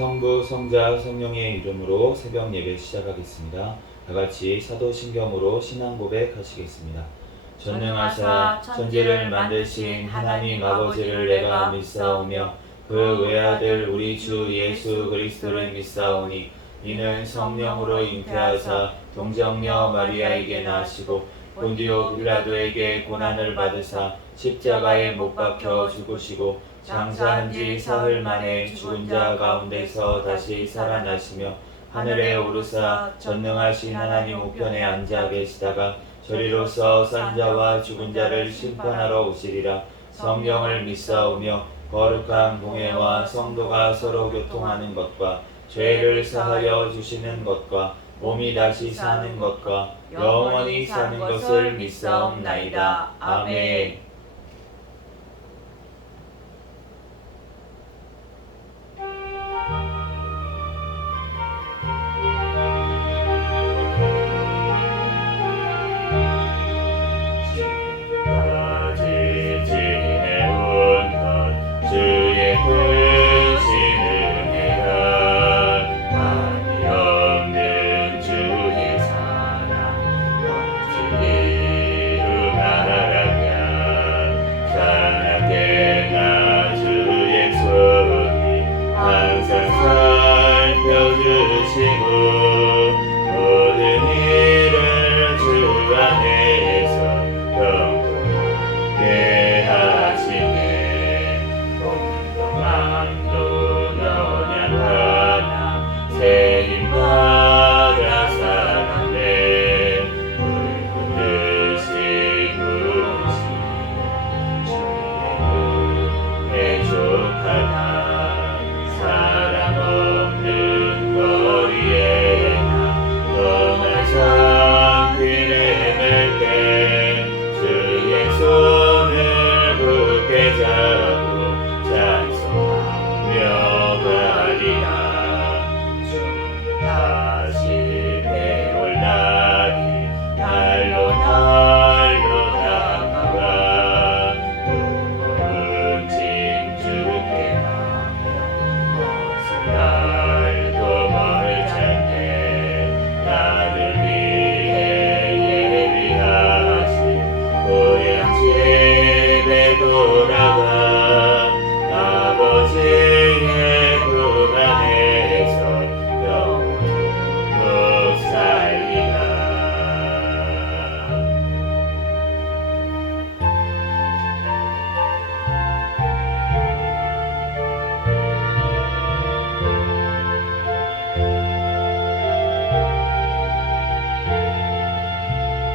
성부, 성자, 성령의 이름으로 새벽 예배 시작하겠습니다. 다 같이 사도신경으로 신앙 고백하시겠습니다. 전능하사 천지를 만드신 하나님 아버지를 내가 믿사오며 그 외아들 우리 주 예수 그리스도를 믿사오니 이는 성령으로 잉태하사 동정녀 마리아에게 나시고 본디오 빌라도에게 고난을 받으사 십자가에 못 박혀 죽으시고 장사한 지 사흘 만에 죽은 자 가운데서 다시 살아나시며 하늘에 오르사 전능하신 하나님 우편에 앉아 계시다가 저리로서 산 자와 죽은 자를 심판하러 오시리라. 성령을 믿사오며 거룩한 공회와 성도가 서로 교통하는 것과 죄를 사하여 주시는 것과 몸이 다시 사는 것과 영원히 사는 것을 믿사옵나이다. 아멘.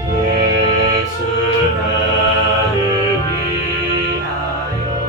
예수 나를 위하여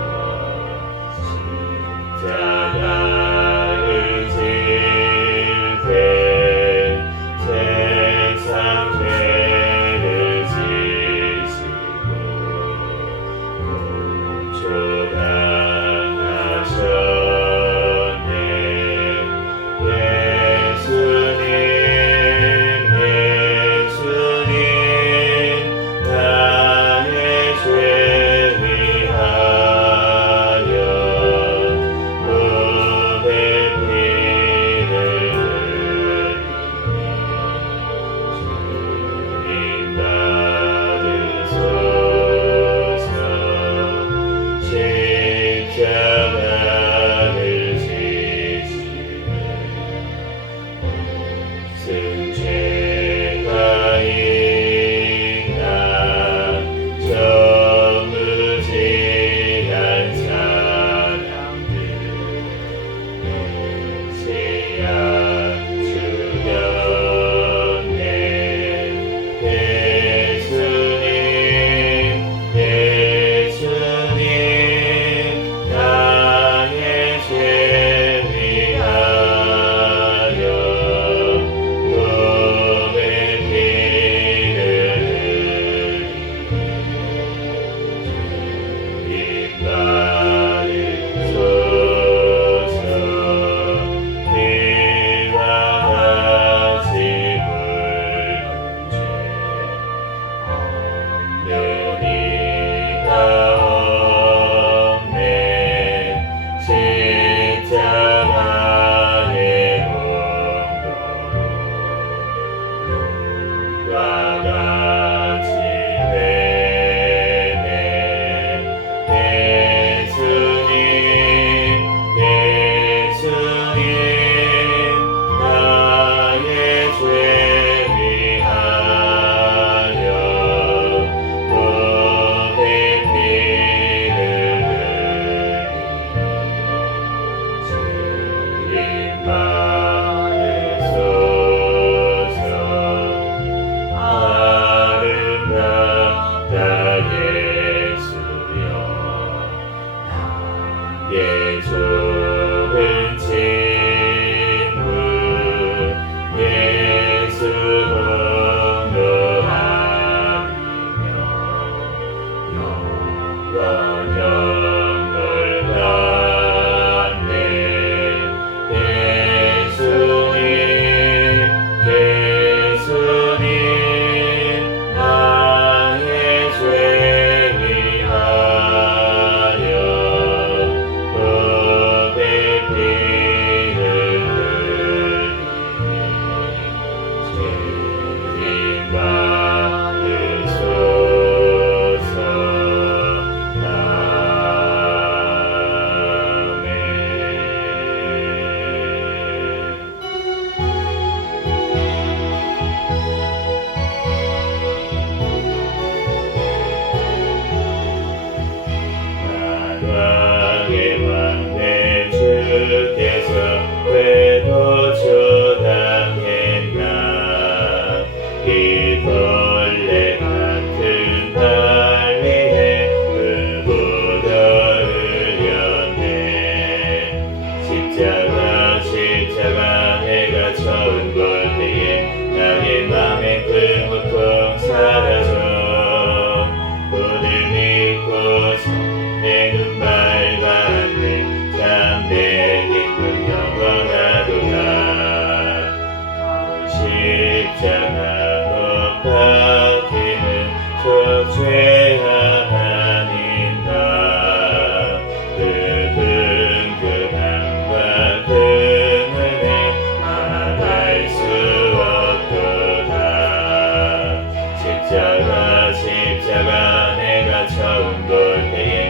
원형을 받네. 예수님 예수님 나의 죄 위하여 법의 피를 흘리니 죄인 받으소서. 만왕의 왕대 주께서 왜 도초당했나. 이 벌레 같은 날 위해 그보다 흘렸네. 십자가 내가 처음 볼 때에 나의 맘의 그 고통 사라져. 오늘 믿고 내 눈 밝았네. 참내 기쁨 영원하도다. 십자가 못 박히는 저 죄 하나님과 그 긍휼함과 그 은혜 말할 수 없도다. 십자가 내가 처음 볼 때에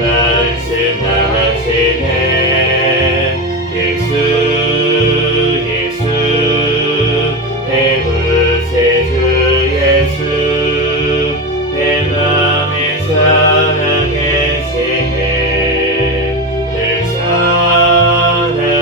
말씀 나가시네 예수 예수 내 구세주 예수 내 맘에 살아계시네 늘 살아계시네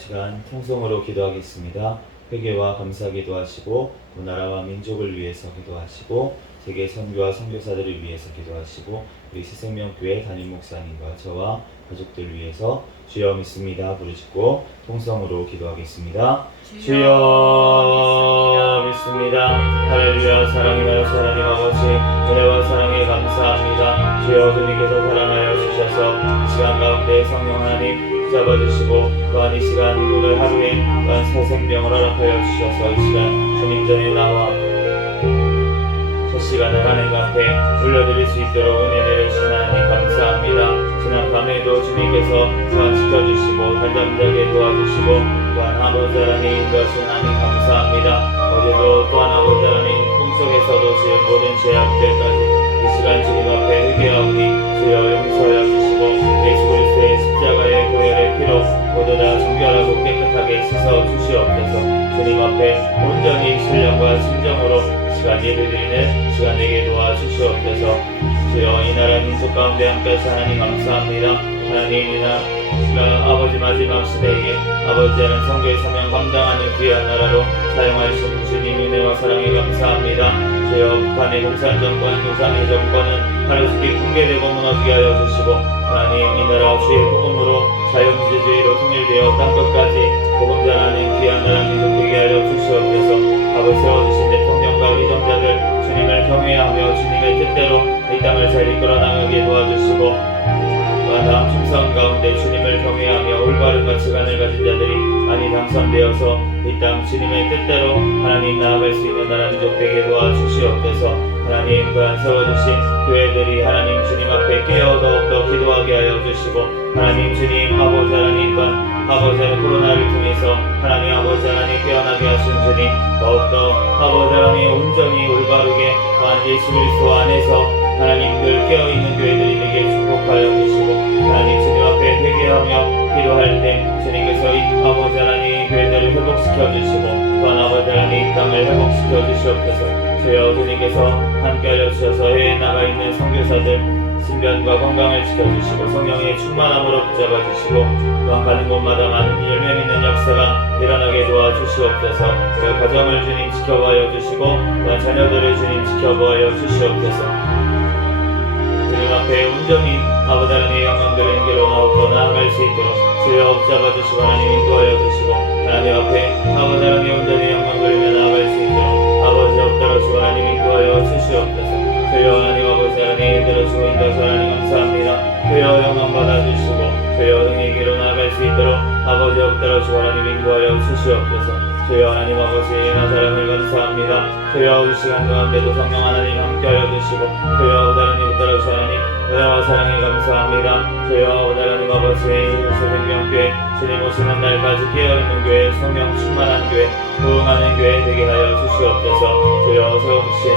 시간 통성으로 기도하겠습니다. 회개와 감사 기도하시고 그 나라와 민족을 위해서 기도하시고 세계 선교와 선교사들을 위해서 기도하시고 우리 새생명교회 담임 목사님과 저와 가족들 위해서 주여 믿습니다 부르짖고 통성으로 기도하겠습니다. 주여 믿습니다. 할렐루야. 사랑이여 하나님 아버지 은혜와 사랑에 감사합니다. 주여 주님께서 사랑하여 주셔서 이 시간 가운데 성령 하나님 잡아주시고 또한 이 시간 오늘 하루에 또한 새 생명을 허락하여 주셔서 이 시간 주님 전에 나와 첫 시간을 하나님 앞에 올려드릴 수 있도록 은혜 내려주신 하나님 감사합니다. 지난 밤에도 주님께서 또한 지켜주시고 단잠자게 도와주시고 또한 아버지 하나님 인도하신 하나님 감사합니다. 어제도 또한 아버지 하나님 꿈속에서도 지은 모든 죄악들까지 이 시간 주님 앞에 회개하오니 주여 용서하여 주시고 예수 그리스도의 십자가의 보혈의 피로 모두 다 정결하고 깨끗하게 씻어 주시옵소서. 주님 앞에 온전히 신령과 심정으로 시간 예배드리는 시간 되게 도와주시옵소서. 주여 이 나라 민족 가운데 함께하신 하나님 감사합니다. 하나님 이 나라 아버지 마지막 시대에 아버지는 선교의 사명 감당하는 귀한 나라로 사용하신 주님 은혜와 사랑에 감사합니다. 주여 북한의 공산 정권, 공산의 정권은 하루속히 붕괴되고 무너지게 하여 주시고 하나님 이 나라 주의 복음으로 자유민주주의로 통일되어 땅끝까지 복음 전하는 귀한 나라 민족 되게 하여 주시옵소서. 아버지 세워주신 대통령과 위정자들 주님을 경외하며 주님의 뜻대로 이 땅을 잘 이끌어 나가게 도와주시고 다음 총선 가운데 주님을 경외하며 올바른 가치관을 가진 자들이 많이 당선되어서 이 땅 주님의 뜻대로 하나님 나아갈 수 있는 나라 민족 되게 도와주시옵소서. 하나님 또한 세워주신 교회들이 하나님 주님 앞에 깨어 더욱더 기도하게 하여 주시고 하나님 주님 아버지 하나님 또한 아버지 하나님 코로나를 통해서 하나님 아버지 하나님 깨어나게 하신 주님 더욱더 아버지 하나님 온전히 올바르게 또한 예수 그리스도 안에서 하나님들 깨어있는 교회들이 되게 축복하여 주시고 하나님 주님 앞에 회개하며 기도할 때 주님께서 이 아버지 하나님 교회들을 회복시켜 주시고 또한 아버지 하나님 땅을 회복시켜 주시옵소서. 주여 주님께서 함께하여 주셔서 해외에 나가 있는 선교사들 신변과 건강을 지켜주시고 성령의 충만함으로 붙잡아 주시고 또한 가는 곳마다 많은 열매 맺는 역사가 일어나게 도와주시옵소서. 그 가정을 주님 지켜보아 주시고 또한 자녀들을 주님 지켜보아 주시옵소서. 주님 앞에 온전히 아버지 하나님의 영광들을 인계로 나오고 나아갈 수 있도록 주여 붙잡아 주시고 하나님 인도하여 주시고 하나님 앞에 아버지 하나님의 온전히 영광들을 나아갈 수 있도록 아버지 없더라시고 하나님 인도하여 주시옵소서. 주여 하나님 아버지 하나님 인도하시고 인도하시고 하나님 감사합니다. 주여 영광 받아주시고 주여 등의 길로 나아갈 수 있도록 아버지 없더라시고 하나님 인도하여 주시옵소서. 주여 하나님 아버지 나 사랑을 감사합니다. 주여 이 시간 가운데도 성령 하나님 함께하여 주시고 주여 하나님 붙들어주시고 하나님 은혜와 사랑에 감사합니다. 주여 하나님 아버지 새생명교회 주님 오시는 날까지 깨어있는 교회 성령 충만한 교회 부흥하는 교회 되게 하여 주시옵소서. 주여 세워주신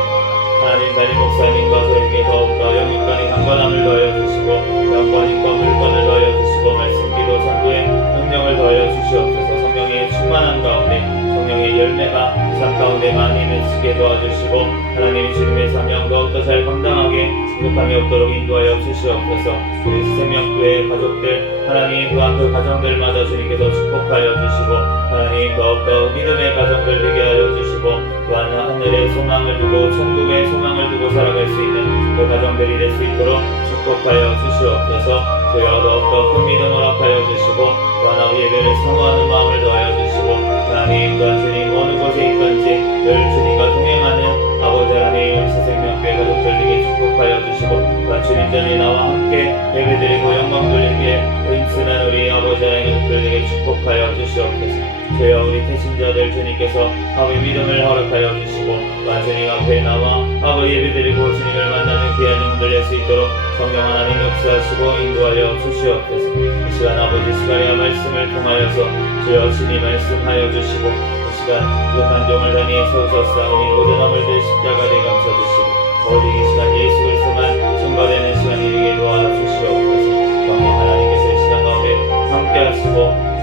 하나님 담임 목사님과 저에게 더욱더 영육간의 강건함을 더하여 주시고 영권인과 물권을 더하여 주시고 말씀기도 전도의 능력을 더하여 주시옵소서. 성령의 충만한 가운데 성령의 열매가 삶 가운데 많이 맺히게 도와주시고 하나님 주님의 사명 더욱더 잘 감당하게 부족함이 없도록 인도하여 주시옵소서. 우리 새생명교회 가족들 하나님 또한 그 가정들마다 주님께서 축복하여 주시고 하나님 더욱더 믿음의 가정들 되게 하여 주시고 또한 하늘의 소망을 두고 천국의 소망을 두고 살아갈 수 있는 그 가정들이 될 수 있도록 축복하여 주시옵소서. 주여 더욱더 큰 믿음을 허락하여 주시고 또한 아버지 예배를 사모하는 마음을 더하여 주시고 하나님 또한 주님 어느 곳에 있든지 늘 주님과 동행하는 아버지 하나님 새생명교회 가족들에게 축복하여 주시고 또한 주님 전에 나와 함께 예배드리고 영광 돌리기에 은순한 우리 아버지 하나님 가족들에게 축복하여 주시옵소서. 주여 우리 태신자들 주님께서 아버지 믿음을 허락하여 주시고 또한 주님 앞에 나와 아버지 예배드리고 주님을 만나는 귀한 영혼들 낼 수 있도록 성령 하나님 역사하시고 인도하여 주시옵소서. 이 시간 아버지 스가랴 말씀을 통하여서 주여 주님 말씀하여 주시고 이 시간 부족한 종을 다니에 세우셨사오니 모든 허물들 십자가에 감춰주시고 오직 이 시간 예수 그리스도만 증거되는 시간이 되게 도와주시옵소서. 성령 하나님께서 이 시간 가운데 함께하시고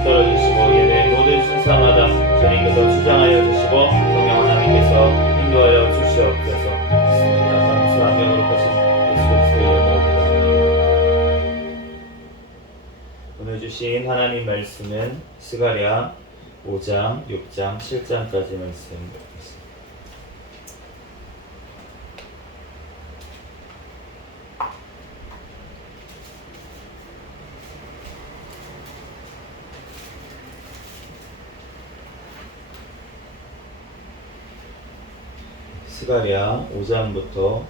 떨어주시고 예배의 모든 순사마다 주님께서 주장하여 주시고 성령 하나님께서 인도하여 주시옵소서. 감사하며 거룩하신 예수 그리스도의 이름으로 기도합니다. 오늘 주신 주신 하나님 말씀은 스가랴 5장, 6장, 7장까지 말씀입니다. 스가랴 5장부터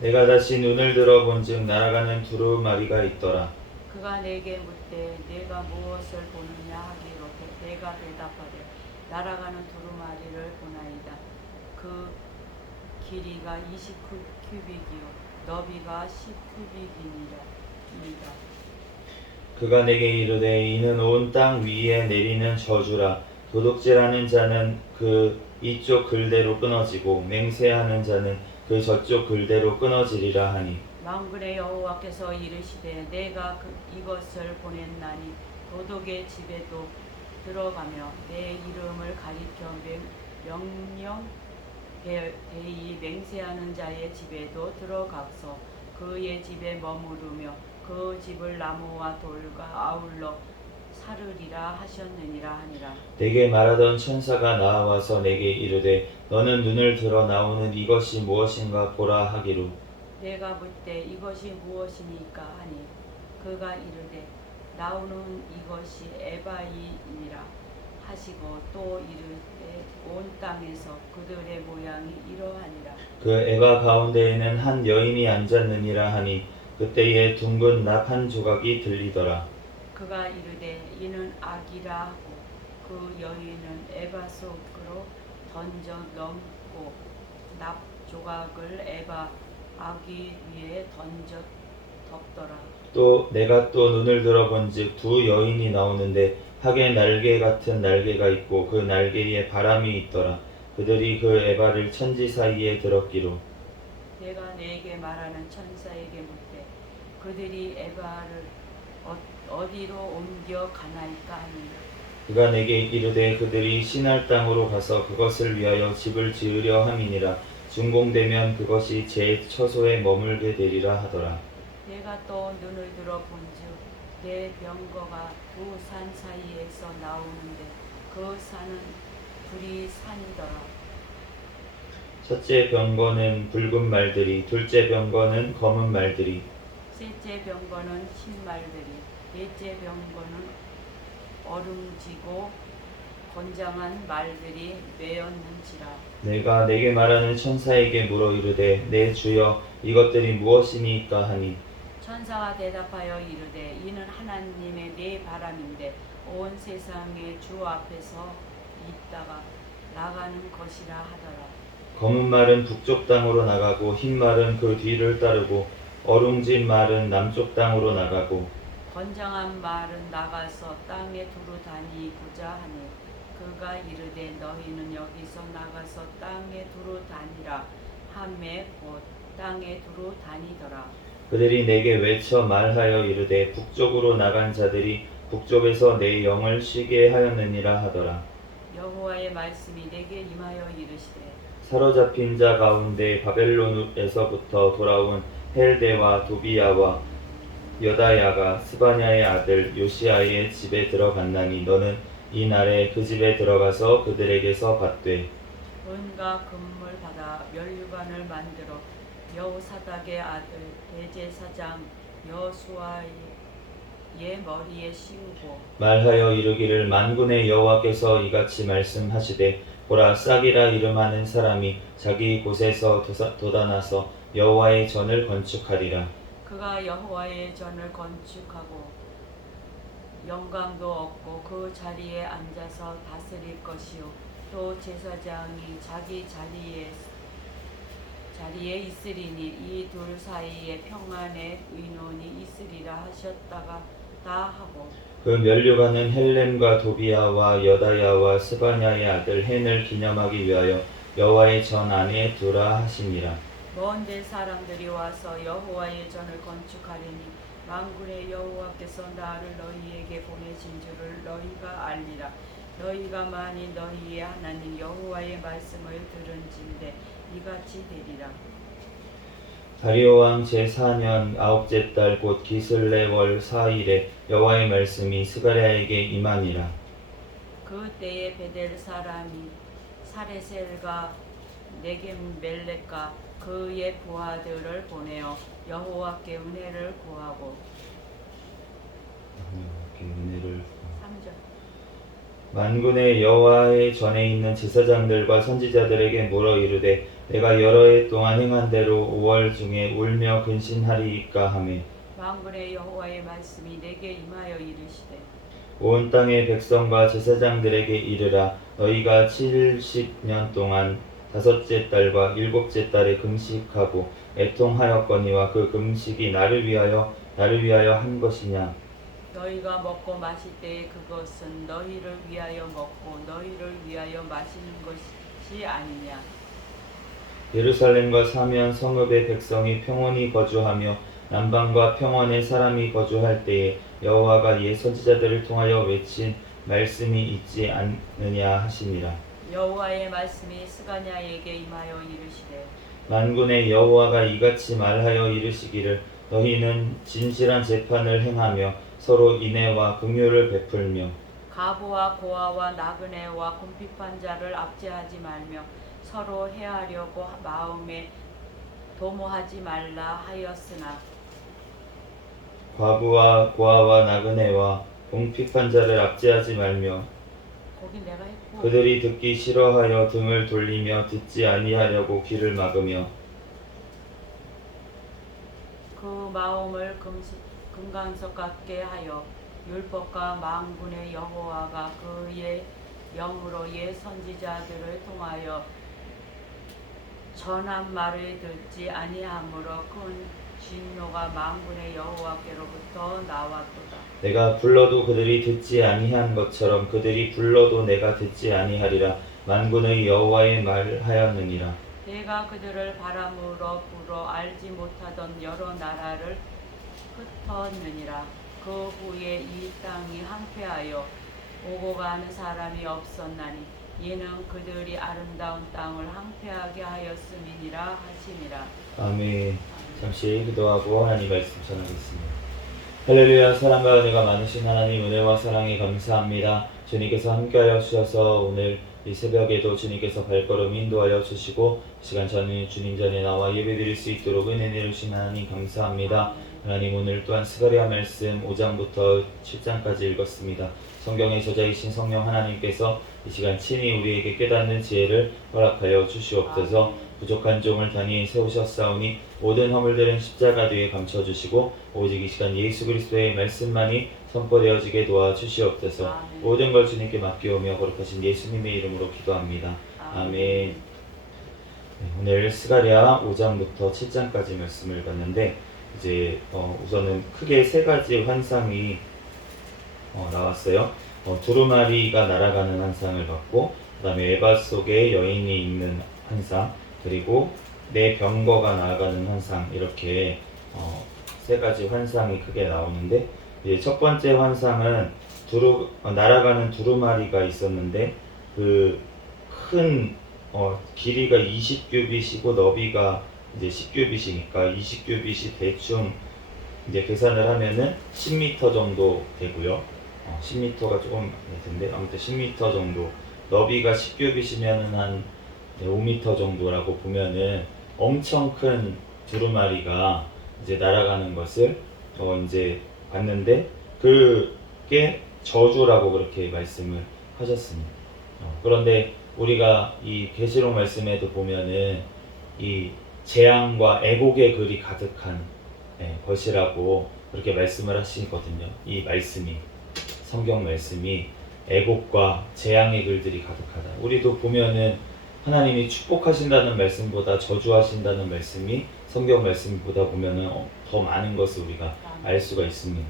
내가 다시 눈을 들어 본즉 날아가는 두루마리가 있더라. 그가 내게 묻되 내가 무엇을 보느냐 하기로 내가 대답하되 날아가는 두루마리를 보나이다. 그 길이가 20큐빅이요 너비가 10큐빅이니라. 그가 내게 이르되 이는 온 땅 위에 내리는 저주라. 도둑질하는 자는 그 이쪽 글대로 끊어지고 맹세하는 자는 그 저쪽 글대로 끊어지리라 하니 만군의 여호와께서 이르시되 내가 이것을 보냈나니 도둑의 집에도 들어가며 내 이름을 가리켜 명령 대이 맹세하는 자의 집에도 들어가서 그의 집에 머무르며 그 집을 나무와 돌과 아울러 사르리라 하셨느니라 하니라. 내게 말하던 천사가 나와서 내게 이르되 너는 눈을 들어 나오는 이것이 무엇인가 보라 하기로 내가 묻되 이것이 무엇이니까 하니 그가 이르되 나오는 이것이 에바이니라 하시고 또 이르되 온 땅에서 그들의 모양이 이러하니라. 그 에바 가운데에는 한 여인이 앉았느니라 하니 그때에 둥근 납 한 조각이 들리더라. 그가 이르되 이는 악이라 하고 그 여인은 에바 속으로 던져 넘고 납 조각을 에바 아기 위에 던져 덮더라. 또 내가 또 눈을 들어 본즉 두 여인이 나오는데 학의 날개 같은 날개가 있고 그 날개에 바람이 있더라. 그들이 그 에바를 천지 사이에 들었기로 내가 내게 말하는 천사에게 묻되 그들이 에바를 어디로 옮겨 가나이까 하니 그가 내게 이르되 그들이 시날 땅으로 가서 그것을 위하여 집을 지으려 함이니라. 준공되면 그것이 제 처소에 머물게 되리라 하더라. 내가 또 눈을 들어 본즉 내 병거가 두 산 사이에서 나오는데 그 산은 둘이 산이더라. 첫째 병거는 붉은 말들이, 둘째 병거는 검은 말들이, 셋째 병거는 흰말들이, 넷째 병거는 얼음지고 건장한 말들이 메었는지라. 내가 내게 말하는 천사에게 물어 이르되 내 주여 이것들이 무엇이니까 하니 천사가 대답하여 이르되 이는 하나님의 네 바람인데 온 세상의 주 앞에서 있다가 나가는 것이라 하더라. 검은 말은 북쪽 땅으로 나가고 흰 말은 그 뒤를 따르고 어룽진 말은 남쪽 땅으로 나가고 건장한 말은 나가서 땅에 두루 다니고자 하니 그가 이르되 너희는 여기서 나가서 땅에 두루 다니라 하매 곧 땅에 두루 다니더라. 그들이 내게 외쳐 말하여 이르되 북쪽으로 나간 자들이 북쪽에서 내 영을 쉬게 하였느니라 하더라. 여호와의 말씀이 내게 임하여 이르시되 사로잡힌 자 가운데 바벨론에서부터 돌아온 헬데와 도비야와 여다야가 스바냐의 아들 요시아의 집에 들어갔나니 너는 이 날에 그 집에 들어가서 그들에게서 받되 은과 금을 받아 면류관을 만들어 여호사닥의 아들 대제사장 여수아의 머리에 씌우고 말하여 이르기를 만군의 여호와께서 이같이 말씀하시되 보라 싹이라 이름하는 사람이 자기 곳에서 돋아나서 여호와의 전을 건축하리라. 그가 여호와의 전을 건축하고 영광도 얻고 그 자리에 앉아서 다스릴 것이요 또 제사장이 자기 자리에 있으리니 이 둘 사이에 평안의 의논이 있으리라 하셨다가 다 하고 그 면류관은 헬렘과 도비야와 여다야와 스바냐의 아들 헨을 기념하기 위하여 여호와의 전 안에 두라 하심이라. 먼데 사람들이 와서 여호와의 전을 건축하리니 만군의 여호와께서 나를 너희에게 보내신 줄을 너희가 알리라. 너희가 만일 너희의 하나님 여호와의 말씀을 들은진대 이같이 되리라. 다리오 왕 제4년 아홉째 달 곧 기슬레월 4일에 여호와의 말씀이 스가랴에게 임하니라. 그 때에 베델 사람이 사레셀과 네겜멜렉과 그의 부하들을 보내어 여호와께 은혜를 구하고 이렇게 은혜를 3절 만군의 여호와의 전에 있는 제사장들과 선지자들에게 물어 이르되 내가 여러 해 동안 행한 대로 5월 중에 울며 근신하리이까 하매 만군의 여호와의 말씀이 내게 임하여 이르시되 온 땅의 백성과 제사장들에게 이르라 너희가 70년 동안 다섯째 달과 일곱째 달에 금식하고 애통하였거니와 그 금식이 나를 위하여 한 것이냐. 너희가 먹고 마실 때에 그것은 너희를 위하여 먹고 너희를 위하여 마시는 것이 아니냐. 예루살렘과 사면 성읍의 백성이 평온히 거주하며 남방과 평원에 사람이 거주할 때에 여호와가 옛 선지자들을 통하여 외친 말씀이 있지 않느냐 하시니라. 여호와의 말씀이 스가냐에게 임하여 이르시되 만군의 여호와가 이같이 말하여 이르시기를 너희는 진실한 재판을 행하며 서로 인애와 긍휼을 베풀며 가부와 고아와 나그네와 궁핍한 자를 압제하지 말며 서로 해하려고 마음에 도모하지 말라 하였으나 과부와 고아와 나그네와 궁핍한 자를 압제하지 말며 거기 내가 했고 그들이 듣기 싫어하여 등을 돌리며 듣지 아니하려고 귀를 막으며 그 마음을 금강석 같게 하여 율법과 만군의 여호와가 그의 영으로 옛 선지자들을 통하여 전한 말을 듣지 아니하므로 큰 진노가 만군의 여호와께로부터 나왔도다. 내가 불러도 그들이 듣지 아니한 것처럼 그들이 불러도 내가 듣지 아니하리라. 만군의 여호와의 말하였느니라. 내가 그들을 바람으로 불어 알지 못하던 여러 나라를 흩었느니라. 그 후에 이 땅이 황폐하여 오고 가는 사람이 없었나니 이는 그들이 아름다운 땅을 황폐하게 하였음이니라 하시니라. 아멘. 잠시 기도하고 하나님 말씀 전하겠습니다. 할렐루야. 사랑과 은혜가 많으신 하나님 은혜와 사랑에 감사합니다. 주님께서 함께하여 주셔서 오늘 이 새벽에도 주님께서 발걸음 인도하여 주시고 시간 전에 주님 전에 나와 예배드릴 수 있도록 은혜 내주신 하나님 감사합니다. 하나님 오늘 또한 스가랴 말씀 5장부터 7장까지 읽었습니다. 성경의 저자이신 성령 하나님께서 이 시간 친히 우리에게 깨닫는 지혜를 허락하여 주시옵소서. 부족한 종을 단위에 세우셨사오니 모든 허물들은 십자가 뒤에 감춰주시고 오직 이 시간 예수 그리스도의 말씀만이 선포되어지게 도와주시옵소서. 모든 걸 주님께 맡기오며 거룩하신 예수님의 이름으로 기도합니다. 아멘. 네, 오늘 스가랴 5장부터 7장까지 말씀을 봤는데 이제 우선은 크게 세 가지 환상이 나왔어요. 두루마리가 날아가는 환상을 봤고 그 다음에 에바 속에 여인이 있는 환상 그리고 내 병거가 나아가는 환상 이렇게 세 가지 환상이 크게 나오는데 이제 첫 번째 환상은 날아가는 두루마리가 있었는데 그 큰 길이가 20규빗이고 너비가 이제 10규빗이니까 20규빗이 대충 이제 계산을 하면은 10m 정도 되고요. 10m가 조금 텐데 아무튼 10m 정도 너비가 10규빗이면은 한 5m 정도라고 보면은 엄청 큰 두루마리가 이제 날아가는 것을 이제 봤는데 그게 저주라고 그렇게 말씀을 하셨습니다. 그런데 우리가 이 계시록 말씀에도 보면은 이 재앙과 애곡의 글이 가득한 것이라고 그렇게 말씀을 하시거든요. 이 말씀이 성경 말씀이 애곡과 재앙의 글들이 가득하다. 우리도 보면은 하나님이 축복하신다는 말씀보다 저주하신다는 말씀이 성경 말씀보다 보면은 더 많은 것을 우리가 알 수가 있습니다.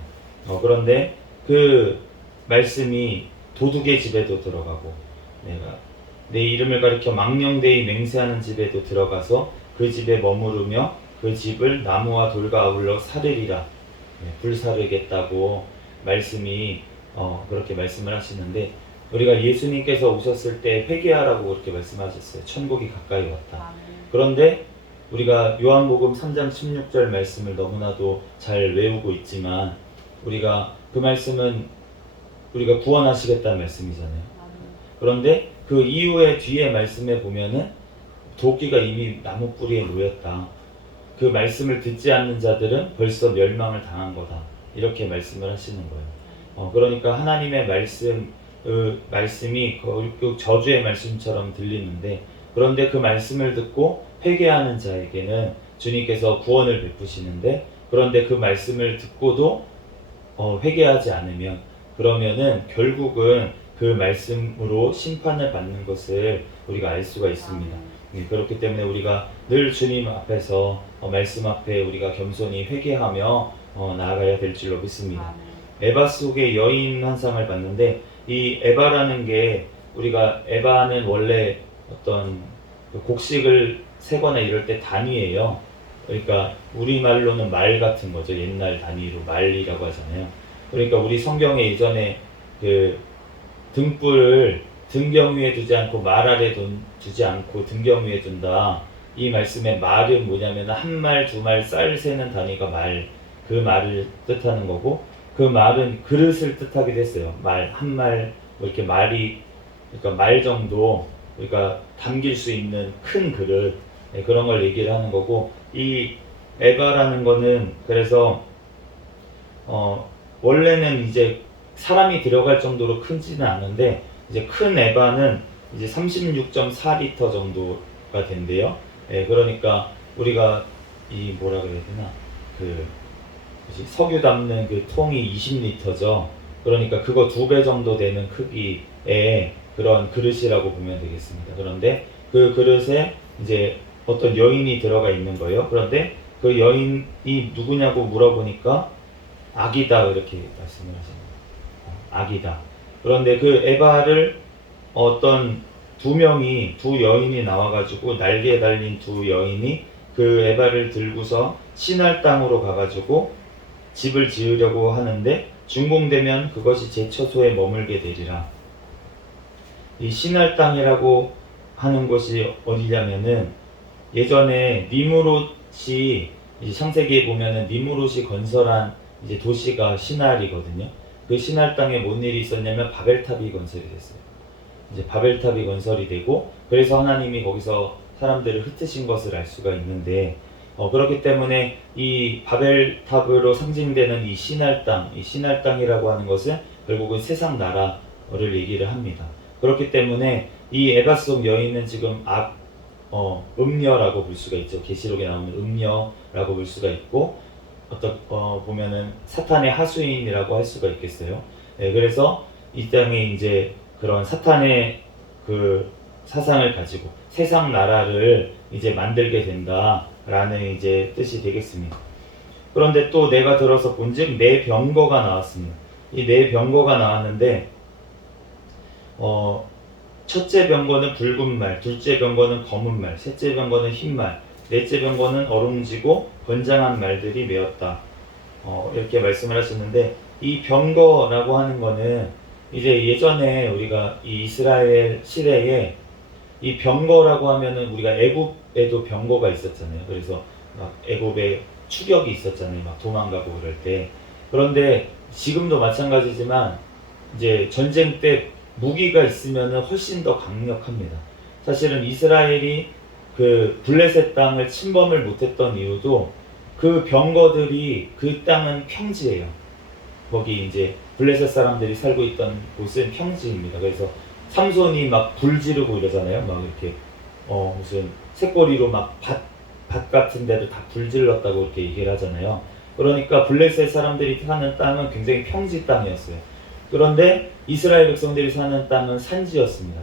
그런데 그 말씀이 도둑의 집에도 들어가고 내가 내 이름을 가리켜 망령되이 맹세하는 집에도 들어가서 그 집에 머무르며 그 집을 나무와 돌과 아울러 사르리라. 불사르겠다고 말씀이 그렇게 말씀을 하시는데 우리가 예수님께서 오셨을 때 회개하라고 그렇게 말씀하셨어요. 천국이 가까이 왔다. 아멘. 그런데 우리가 요한복음 3장 16절 말씀을 너무나도 잘 외우고 있지만 우리가 그 말씀은 우리가 구원하시겠다는 말씀이잖아요. 아멘. 그런데 그 이후에 뒤에 말씀에 보면은 도끼가 이미 나무 뿌리에 놓였다. 그 말씀을 듣지 않는 자들은 벌써 멸망을 당한 거다. 이렇게 말씀을 하시는 거예요. 그러니까 하나님의 말씀이 결국 저주의 말씀처럼 들리는데, 그런데 그 말씀을 듣고 회개하는 자에게는 주님께서 구원을 베푸시는데, 그런데 그 말씀을 듣고도 회개하지 않으면 그러면은 결국은 그 말씀으로 심판을 받는 것을 우리가 알 수가 있습니다. 그렇기 때문에 우리가 늘 주님 앞에서 말씀 앞에 우리가 겸손히 회개하며 나아가야 될 줄로 믿습니다. 에바 속의 여인 환상을 봤는데, 이 에바라는 게 우리가 에바는 원래 어떤 곡식을 세거나 이럴 때 단위예요. 그러니까 우리말로는 말 같은 거죠. 옛날 단위로 말이라고 하잖아요. 그러니까 우리 성경에 예전에 그 등불을 등경 위에 두지 않고 말 아래 두지 않고 등경 위에 둔다. 이 말씀의 말은 뭐냐면 한 말, 두 말, 쌀 세는 단위가 말, 그 말을 뜻하는 거고, 그 말은 그릇을 뜻하기도 했어요. 말, 한 말, 뭐 이렇게 말이, 그러니까 말 정도 우리가 담길 수 있는 큰 그릇, 그런 걸 얘기를 하는 거고, 이 에바라는 거는 그래서 원래는 이제 사람이 들어갈 정도로 크지는 않은데, 이제 큰 에바는 이제 36.4리터 정도가 된대요. 그러니까 우리가 이 뭐라 그래야 되나, 그 석유 담는 그 통이 20리터죠. 그러니까 그거 2배 정도 되는 크기의 그런 그릇이라고 보면 되겠습니다. 그런데 그 그릇에 이제 어떤 여인이 들어가 있는 거예요. 그런데 그 여인이 누구냐고 물어보니까 아기다, 이렇게 말씀을 하십니다. 아기다. 그런데 그 에바를 어떤 두 여인이 나와가지고 날개에 달린 두 여인이 그 에바를 들고서 시날 땅으로 가가지고 집을 지으려고 하는데, 준공되면 그것이 제 처소에 머물게 되리라. 이 시날 땅이라고 하는 곳이 어디냐면은, 예전에 니무롯이, 이제 창세기에 보면은 니무롯이 건설한 이제 도시가 시날이거든요. 그 시날 땅에 뭔 일이 있었냐면 바벨탑이 건설이 됐어요. 이제 바벨탑이 건설이 되고, 그래서 하나님이 거기서 사람들을 흩으신 것을 알 수가 있는데, 그렇기 때문에 이 바벨탑으로 상징되는 이 시날 땅이라고 하는 것은 결국은 세상 나라를 얘기를 합니다. 그렇기 때문에 이 에바 속 여인은 지금 음녀라고 볼 수가 있죠. 계시록에 나오는 음녀라고 볼 수가 있고, 보면은 사탄의 하수인이라고 할 수가 있겠어요. 그래서 이 땅에 이제 그런 사탄의 그 사상을 가지고 세상 나라를 이제 만들게 된다라는 이제 뜻이 되겠습니다. 그런데 또 내가 들어서 본즉 네 병거가 나왔습니다. 이 네 병거가 나왔는데, 첫째 병거는 붉은 말, 둘째 병거는 검은 말, 셋째 병거는 흰 말, 넷째 병거는 어룽지고 건장한 말들이 메었다. 이렇게 말씀을 하셨는데, 이 병거라고 하는 거는 이제 예전에 우리가 이 이스라엘 시대에 이 병거라고 하면은 우리가 애굽에도 병거가 있었잖아요. 그래서 막 애굽에 추격이 있었잖아요. 막 도망가고 그럴 때. 그런데 지금도 마찬가지지만 이제 전쟁 때 무기가 있으면은 훨씬 더 강력합니다. 사실은 이스라엘이 그 블레셋 땅을 침범을 못했던 이유도 그 병거들이, 그 땅은 평지예요. 거기 이제 블레셋 사람들이 살고 있던 곳은 평지입니다. 그래서 삼손이 막 불 지르고 이러잖아요. 막 이렇게 무슨 쇳꼬리로 막 밭 같은 데를 다 불 질렀다고 이렇게 얘기를 하잖아요. 그러니까 블레셋 사람들이 사는 땅은 굉장히 평지 땅이었어요. 그런데 이스라엘 백성들이 사는 땅은 산지였습니다.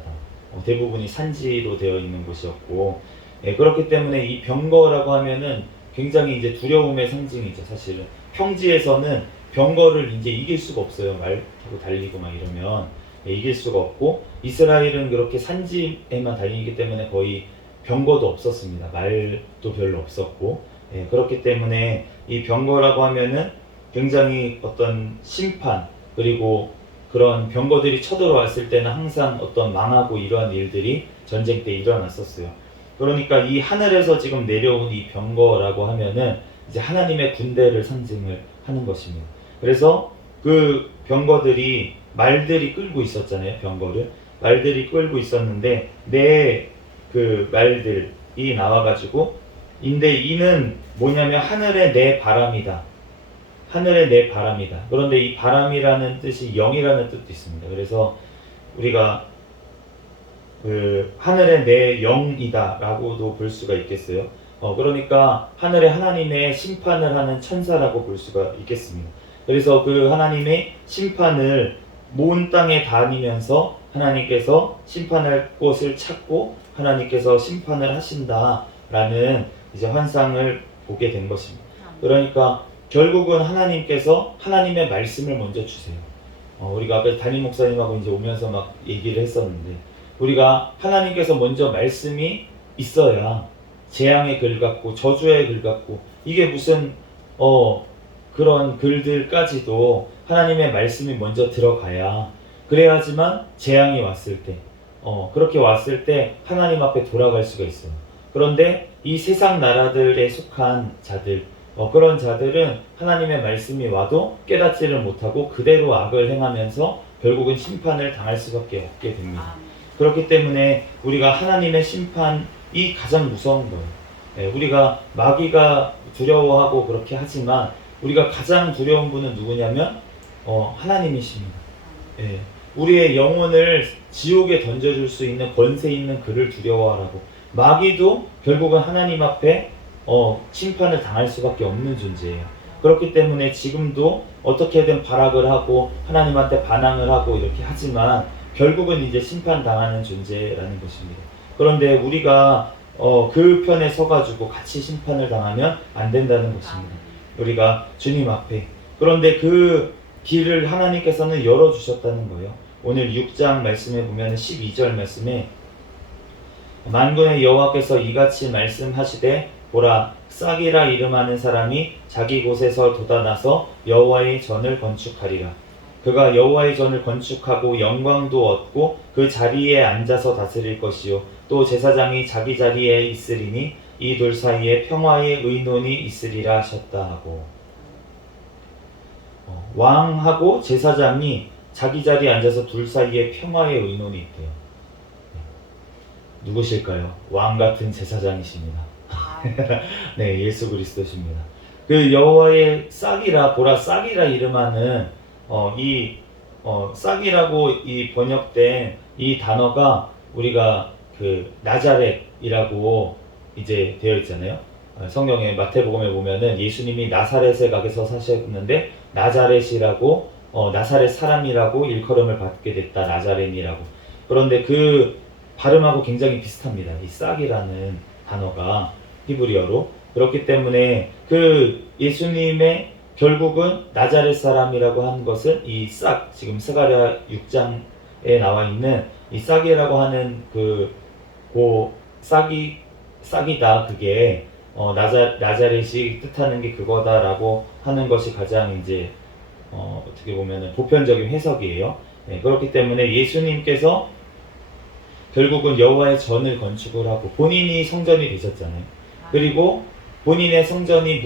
대부분이 산지로 되어 있는 곳이었고, 그렇기 때문에 이 병거라고 하면은 굉장히 이제 두려움의 상징이죠. 사실은 평지에서는 병거를 이제 이길 수가 없어요. 말 타고 달리고 막 이러면 이길 수가 없고, 이스라엘은 그렇게 산지에만 다니기 때문에 거의 병거도 없었습니다. 말도 별로 없었고, 그렇기 때문에 이 병거라고 하면은 굉장히 어떤 심판, 그리고 그런 병거들이 쳐들어왔을 때는 항상 어떤 망하고 이러한 일들이 전쟁 때 일어났었어요. 그러니까 이 하늘에서 지금 내려온 이 병거라고 하면은 이제 하나님의 군대를 상징을 하는 것입니다. 그래서 그 병거들이 말들이 끌고 있었잖아요. 병거를 말들이 끌고 있었는데 네 그 말들이 나와가지고 인데 이는 뭐냐면 하늘의 내 바람이다. 하늘의 내 바람이다. 그런데 이 바람이라는 뜻이 영이라는 뜻도 있습니다. 그래서 우리가 그 하늘의 내 영이다 라고도 볼 수가 있겠어요. 그러니까 하늘의 하나님의 심판을 하는 천사라고 볼 수가 있겠습니다. 그래서 그 하나님의 심판을 온 땅에 다니면서 하나님께서 심판할 곳을 찾고 하나님께서 심판을 하신다라는 이제 환상을 보게 된 것입니다. 그러니까 결국은 하나님께서 하나님의 말씀을 먼저 주세요. 우리가 아까 담임 목사님하고 이제 오면서 막 얘기를 했었는데 우리가 하나님께서 먼저 말씀이 있어야 재앙의 글 같고 저주의 글 같고 이게 무슨 그런 글들까지도 하나님의 말씀이 먼저 들어가야 그래야지만 재앙이 왔을 때 그렇게 왔을 때 하나님 앞에 돌아갈 수가 있어요. 그런데 이 세상 나라들에 속한 자들 그런 자들은 하나님의 말씀이 와도 깨닫지를 못하고 그대로 악을 행하면서 결국은 심판을 당할 수밖에 없게 됩니다. 그렇기 때문에 우리가 하나님의 심판이 가장 무서운 거예요. 우리가 마귀가 두려워하고 그렇게 하지만 우리가 가장 두려운 분은 누구냐면 하나님이십니다. 우리의 영혼을 지옥에 던져줄 수 있는 권세 있는 그를 두려워하라고. 마귀도 결국은 하나님 앞에 심판을 당할 수밖에 없는 존재예요. 그렇기 때문에 지금도 어떻게든 발악을 하고 하나님한테 반항을 하고 이렇게 하지만 결국은 이제 심판당하는 존재라는 것입니다. 그런데 우리가 그 편에 서가지고 같이 심판을 당하면 안 된다는 것입니다. 우리가 주님 앞에 그런데 그 길을 하나님께서는 열어주셨다는 거예요. 오늘 6장 말씀에 보면 12절 말씀에 만군의 여호와께서 이같이 말씀하시되 보라 싹이라 이름하는 사람이 자기 곳에서 돋아나서 여호와의 전을 건축하리라. 그가 여호와의 전을 건축하고 영광도 얻고 그 자리에 앉아서 다스릴 것이요 또 제사장이 자기 자리에 있으리니 이 둘 사이에 평화의 의논이 있으리라 하셨다 하고 왕하고 제사장이 자기 자리에 앉아서 둘 사이에 평화의 의논이 있대요. 누구실까요? 왕 같은 제사장이십니다. 네, 예수 그리스도십니다. 그 여호와의 싹이라 보라 싹이라 이름하는 이 싹이라고 이 번역된 이 단어가 우리가 그 나자렛이라고 이제 되어 있잖아요. 성경에 마태복음에 보면은 예수님이 나사렛에 가서 사셨는데 나자렛이라고 나사렛 사람이라고 일컬음을 받게 됐다. 나자렛이라고. 그런데 그 발음하고 굉장히 비슷합니다. 이 싹이라는 단어가 히브리어로. 그렇기 때문에 그 예수님의 결국은 나자렛 사람이라고 하는 것은 이 싹, 지금 스가랴 6장에 나와 있는 이 싹이라고 하는 그 싹이다. 그게 나자렛이 뜻하는 게 그거다라고 하는 것이 가장 이제 어떻게 보면은 보편적인 해석이에요. 그렇기 때문에 예수님께서 결국은 여호와의 전을 건축을 하고 본인이 성전이 되셨잖아요. 그리고 본인의 성전이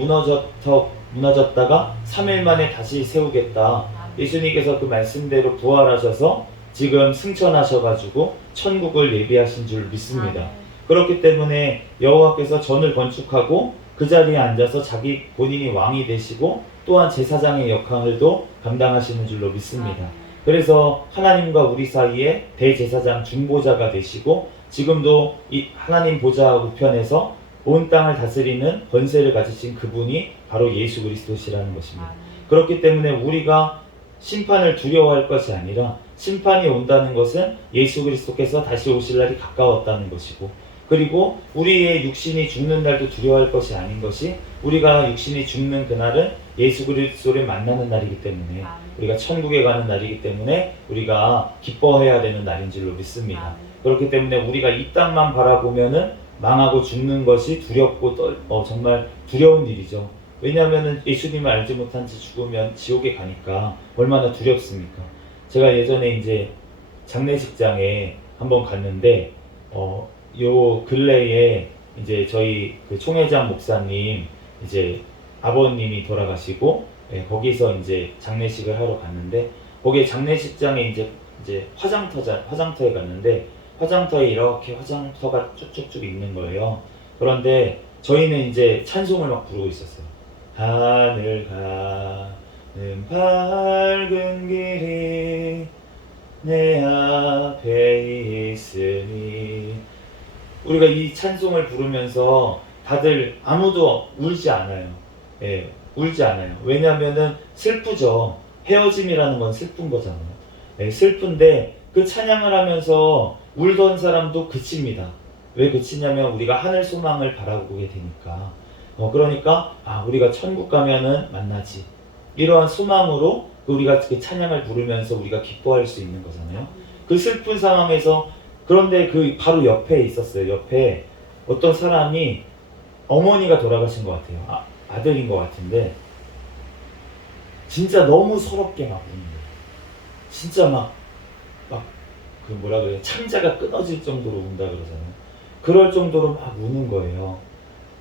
무너졌다가 3일 만에 다시 세우겠다. 예수님께서 그 말씀대로 부활하셔서 지금 승천하셔가지고 천국을 예비하신 줄 믿습니다. 그렇기 때문에 여호와께서 전을 건축하고 그 자리에 앉아서 본인이 왕이 되시고 또한 제사장의 역할도 감당하시는 줄로 믿습니다. 그래서 하나님과 우리 사이에 대제사장 중보자가 되시고 지금도 이 하나님 보좌 우편에서 온 땅을 다스리는 권세를 가지신 그분이 바로 예수 그리스도시라는 것입니다. 그렇기 때문에 우리가 심판을 두려워할 것이 아니라 심판이 온다는 것은 예수 그리스도께서 다시 오실 날이 가까웠다는 것이고 그리고 우리의 육신이 죽는 날도 두려워할 것이 아닌 것이 우리가 육신이 죽는 그날은 예수 그리스도를 만나는 날이기 때문에 우리가 천국에 가는 날이기 때문에 우리가 기뻐해야 되는 날인 줄로 믿습니다. 그렇기 때문에 우리가 이 땅만 바라보면은 망하고 죽는 것이 두렵고 정말 두려운 일이죠. 왜냐하면 예수님을 알지 못한 채 죽으면 지옥에 가니까 얼마나 두렵습니까? 제가 예전에 이제 장례식장에 한번 갔는데 요 근래에 이제 저희 그 총회장 목사님 이제 아버님이 돌아가시고 거기서 이제 장례식을 하러 갔는데 거기에 장례식장에 이제 화장터에 갔는데 화장터에 이렇게 화장터가 쭉쭉쭉 있는 거예요. 그런데 저희는 이제 찬송을 막 부르고 있었어요. 하늘 가는 밝은 길이 내 앞에 있으니 우리가 이 찬송을 부르면서 다들 아무도 울지 않아요. 예, 울지 않아요. 왜냐하면은 슬프죠. 헤어짐이라는 건 슬픈 거잖아요. 예, 슬픈데 그 찬양을 하면서 울던 사람도 그칩니다. 왜 그치냐면 우리가 하늘 소망을 바라보게 되니까. 그러니까 우리가 천국 가면은 만나지. 이러한 소망으로 우리가 그 찬양을 부르면서 우리가 기뻐할 수 있는 거잖아요. 그 슬픈 상황에서 그런데 그 바로 옆에 있었어요. 옆에 어떤 사람이 어머니가 돌아가신 것 같아요. 아들인 것 같은데 진짜 너무 서럽게 막 우는 거예요. 진짜 막 그 뭐라 그래요? 창자가 끊어질 정도로 운다 그러잖아요. 그럴 정도로 막 우는 거예요.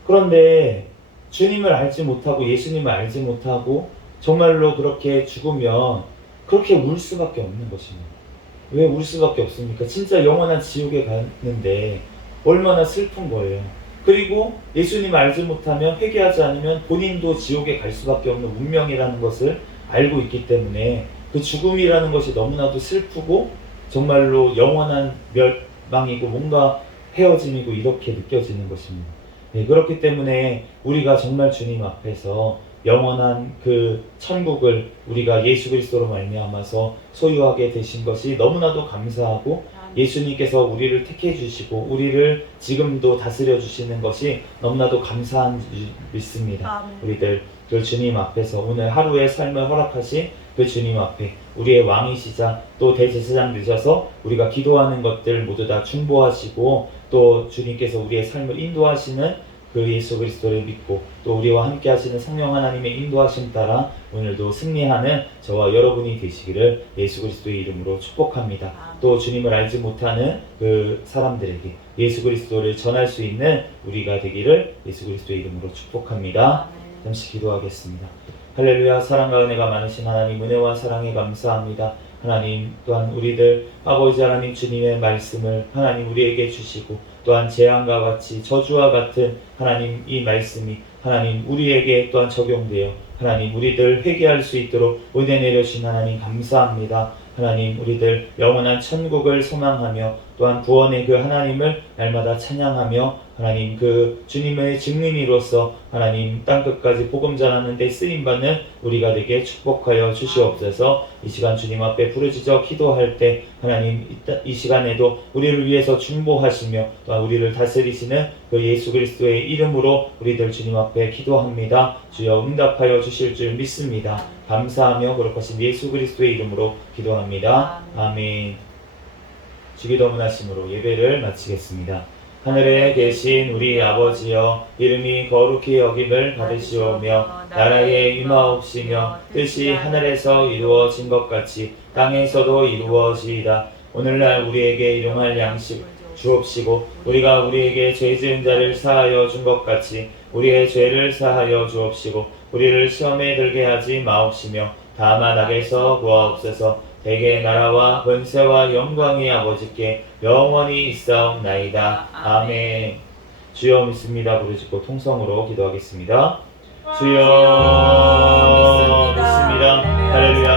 그런데 주님을 알지 못하고 예수님을 알지 못하고 정말로 그렇게 죽으면 그렇게 울 수밖에 없는 것입니다. 왜 울 수밖에 없습니까? 진짜 영원한 지옥에 가는데 얼마나 슬픈 거예요. 그리고 예수님을 알지 못하면 회개하지 않으면 본인도 지옥에 갈 수밖에 없는 운명이라는 것을 알고 있기 때문에 그 죽음이라는 것이 너무나도 슬프고 정말로 영원한 멸망이고 뭔가 헤어짐이고 이렇게 느껴지는 것입니다. 네, 그렇기 때문에 우리가 정말 주님 앞에서 영원한 그 천국을 우리가 예수 그리스도로 말미암아서 소유하게 되신 것이 너무나도 감사하고 예수님께서 우리를 택해 주시고 우리를 지금도 다스려 주시는 것이 너무나도 감사한 줄 믿습니다. 우리들 그 주님 앞에서 오늘 하루의 삶을 허락하신 그 주님 앞에 우리의 왕이시자 또 대제사장 되셔서 우리가 기도하는 것들 모두 다 중보하시고 또 주님께서 우리의 삶을 인도하시는 그 예수 그리스도를 믿고 또 우리와 함께 하시는 성령 하나님의 인도하심 따라 오늘도 승리하는 저와 여러분이 되시기를 예수 그리스도의 이름으로 축복합니다. 또 주님을 알지 못하는 그 사람들에게 예수 그리스도를 전할 수 있는 우리가 되기를 예수 그리스도의 이름으로 축복합니다. 잠시 기도하겠습니다. 할렐루야. 사랑과 은혜가 많으신 하나님, 은혜와 사랑에 감사합니다. 하나님, 또한 우리들 아버지 하나님 주님의 말씀을 하나님 우리에게 주시고 또한 재앙과 같이 저주와 같은 하나님 이 말씀이 하나님 우리에게 또한 적용되어 하나님 우리들 회개할 수 있도록 은혜 내려주신 하나님 감사합니다. 하나님 우리들 영원한 천국을 소망하며 또한 구원의 그 하나님을 날마다 찬양하며 하나님 그 주님의 증인으로서 하나님 땅끝까지 복음 전하는 데 쓰임받는 우리가 되게 축복하여 주시옵소서. 이 시간 주님 앞에 부르짖어 기도할 때 하나님 이 시간에도 우리를 위해서 중보하시며 또한 우리를 다스리시는 그 예수 그리스도의 이름으로 우리들 주님 앞에 기도합니다. 주여 응답하여 주실 줄 믿습니다. 감사하며 거룩하신 예수 그리스도의 이름으로 기도합니다. 아멘. 주기도 문하심으로 예배를 마치겠습니다. 하늘에 계신 우리 아버지여, 이름이 거룩히 여김을 받으시오며 나라에 임하옵시며 뜻이 하늘에서 이루어진 것 같이 땅에서도 이루어지이다. 오늘날 우리에게 일용할 양식 주옵시고 우리가 우리에게 죄 지은 자를 사하여 준 것 같이 우리의 죄를 사하여 주옵시고 우리를 시험에 들게 하지 마옵시며 다만 악에서 구하옵소서. 대개 나라와 권세와 영광이 아버지께 영원히 있사옵나이다. 아멘. 주여 믿습니다. 부르짖고 통성으로 기도하겠습니다. 주여 믿습니다. 할렐루야.